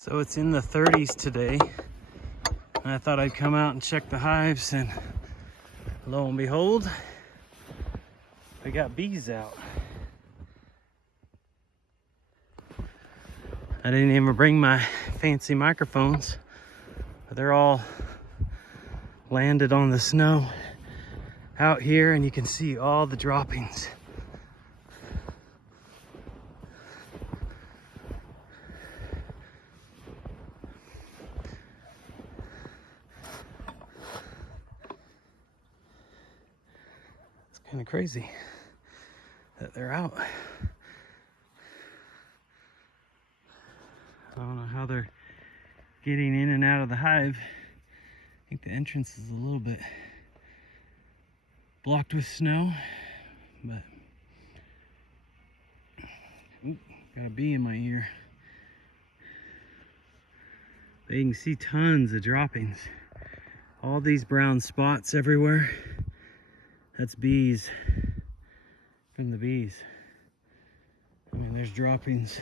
So it's in the 30s today, and I thought I'd come out and check the hives, and lo and behold, we got bees out. I didn't even bring my fancy microphones, but they're all landed on the snow out here, and you can see all the droppings. Kind of crazy that they're out. I don't know how they're getting in and out of the hive. I think the entrance is a little bit blocked with snow, but ooh, got a bee in my ear. But you can see tons of droppings. All these brown spots everywhere. That's bees from the bees. I mean, there's droppings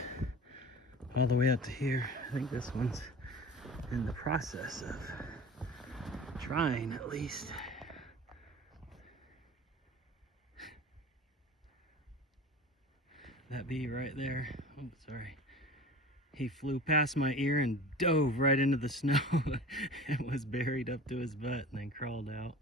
all the way up to here. I think this one's in the process of trying, at least. That bee right there, oh sorry, he flew past my ear and dove right into the snow and was buried up to his butt and then crawled out.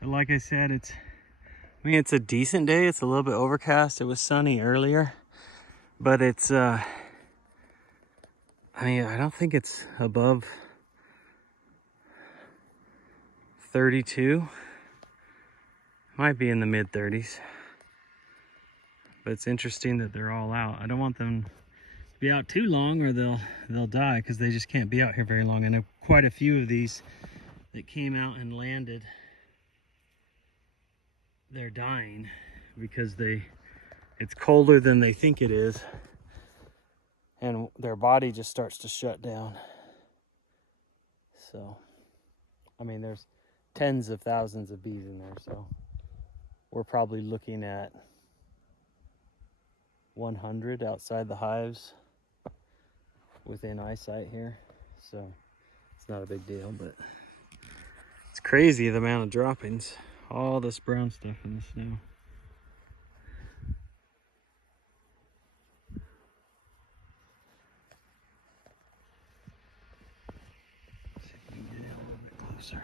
But like I said, it's a decent day. It's a little bit overcast. It was sunny earlier, but it's I don't think it's above 32. Might be in the mid 30s. But it's interesting that they're all out. I don't want them to be out too long, or they'll die, because they just can't be out here very long. I know quite a few of these that came out and landed. They're dying because it's colder than they think it is, and their body just starts to shut down. So, I mean, there's tens of thousands of bees in there, so we're probably looking at 100 outside the hives within eyesight here. So it's not a big deal, but it's crazy the amount of droppings. All this brown stuff in the snow. See if we can get in a little bit closer.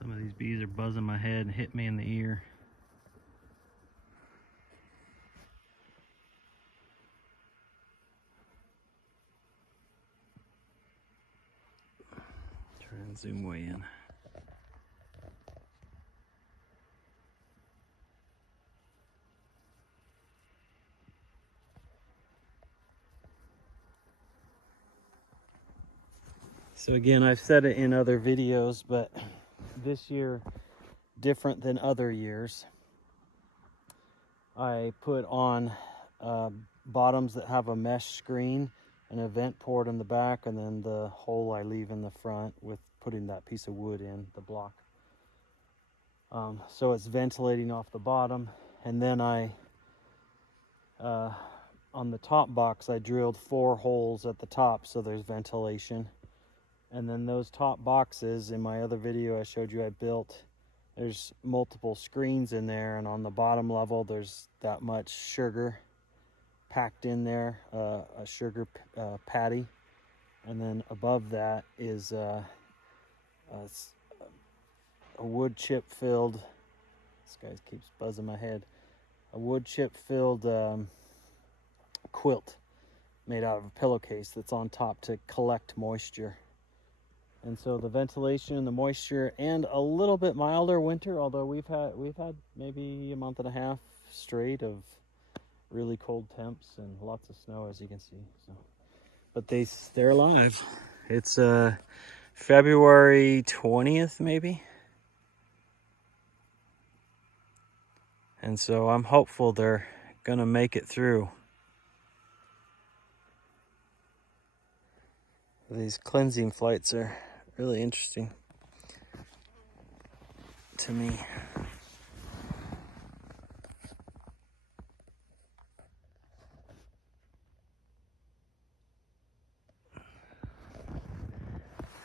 Some of these bees are buzzing my head and hit me in the ear. Try and zoom way in. So again, I've said it in other videos, but this year, different than other years, I put on bottoms that have a mesh screen, an vent port in the back, and then the hole I leave in the front with putting that piece of wood in, the block. So it's ventilating off the bottom. And then on the top box, I drilled 4 holes at the top so there's ventilation. And then those top boxes, in my other video I showed you I built, there's multiple screens in there, and on the bottom level there's that much sugar packed in there, a sugar patty, and then above that is a wood chip filled, this guy keeps buzzing my head, a wood chip filled quilt made out of a pillowcase that's on top to collect moisture. And so the ventilation, the moisture, and a little bit milder winter, although we've had maybe a month and a half straight of really cold temps and lots of snow, as you can see. So, but they're alive. It's February 20th maybe. And so I'm hopeful they're gonna make it through. These cleansing flights are really interesting to me.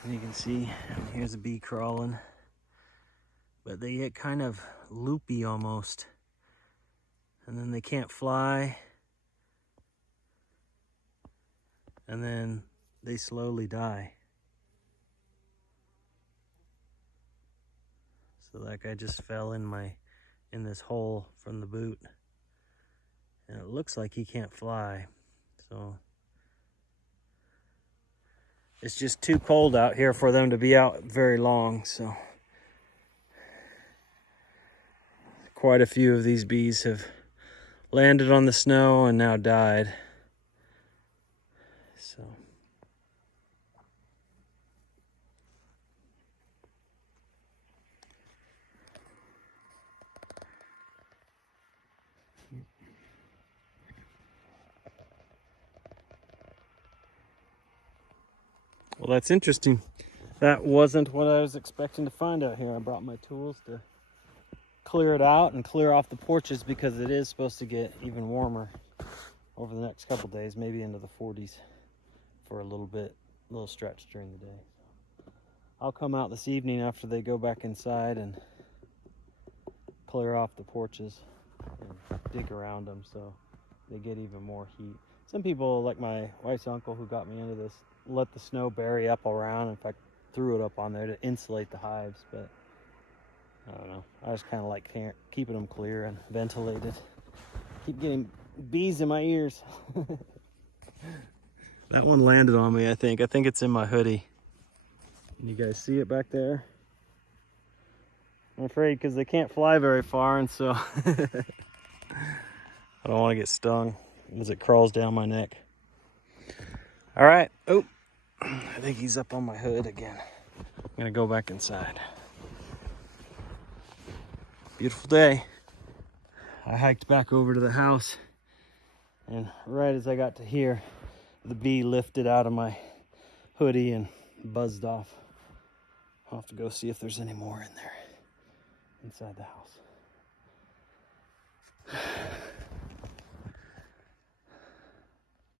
And you can see, here's a bee crawling, but they get kind of loopy almost. And then they can't fly. And then they slowly die. So that guy just fell in this hole from the boot. And it looks like he can't fly. So it's just too cold out here for them to be out very long. So quite a few of these bees have landed on the snow and now died. So well, that's interesting. That wasn't what I was expecting to find out here. I brought my tools to clear it out and clear off the porches because it is supposed to get even warmer over the next couple days, maybe into the 40s for a little stretch during the day. I'll come out this evening after they go back inside and clear off the porches and dig around them so they get even more heat. Some people, like my wife's uncle who got me into this, let the snow bury up around. In fact, threw it up on there to insulate the hives, but I don't know. I just kind of like keeping them clear and ventilated. Keep getting bees in my ears. That one landed on me, I think. I think it's in my hoodie. Can you guys see it back there? I'm afraid because they can't fly very far, and so I don't want to get stung as it crawls down my neck. All right. Oh, I think he's up on my hood again. I'm gonna go back inside. Beautiful day. I hiked back over to the house, and right as I got to here, the bee lifted out of my hoodie and buzzed off. I'll have to go see if there's any more in there inside the house.